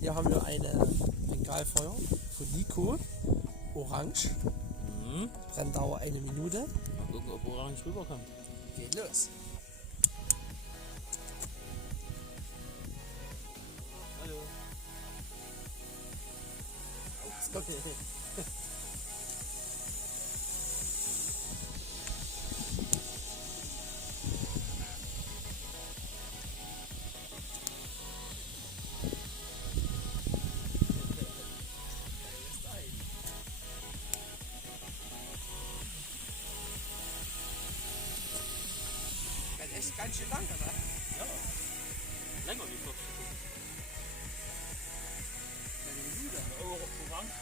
Hier haben wir ein Bengalfeuer von Nico. Orange. Brenndauer 1 Minute. Mal gucken, ob Orange rüberkommt. Geht los. Hallo. Okay. Echt ganz schön lang, oder? Ja. Länger wie 40 Sekunden. Eine Minute. Orange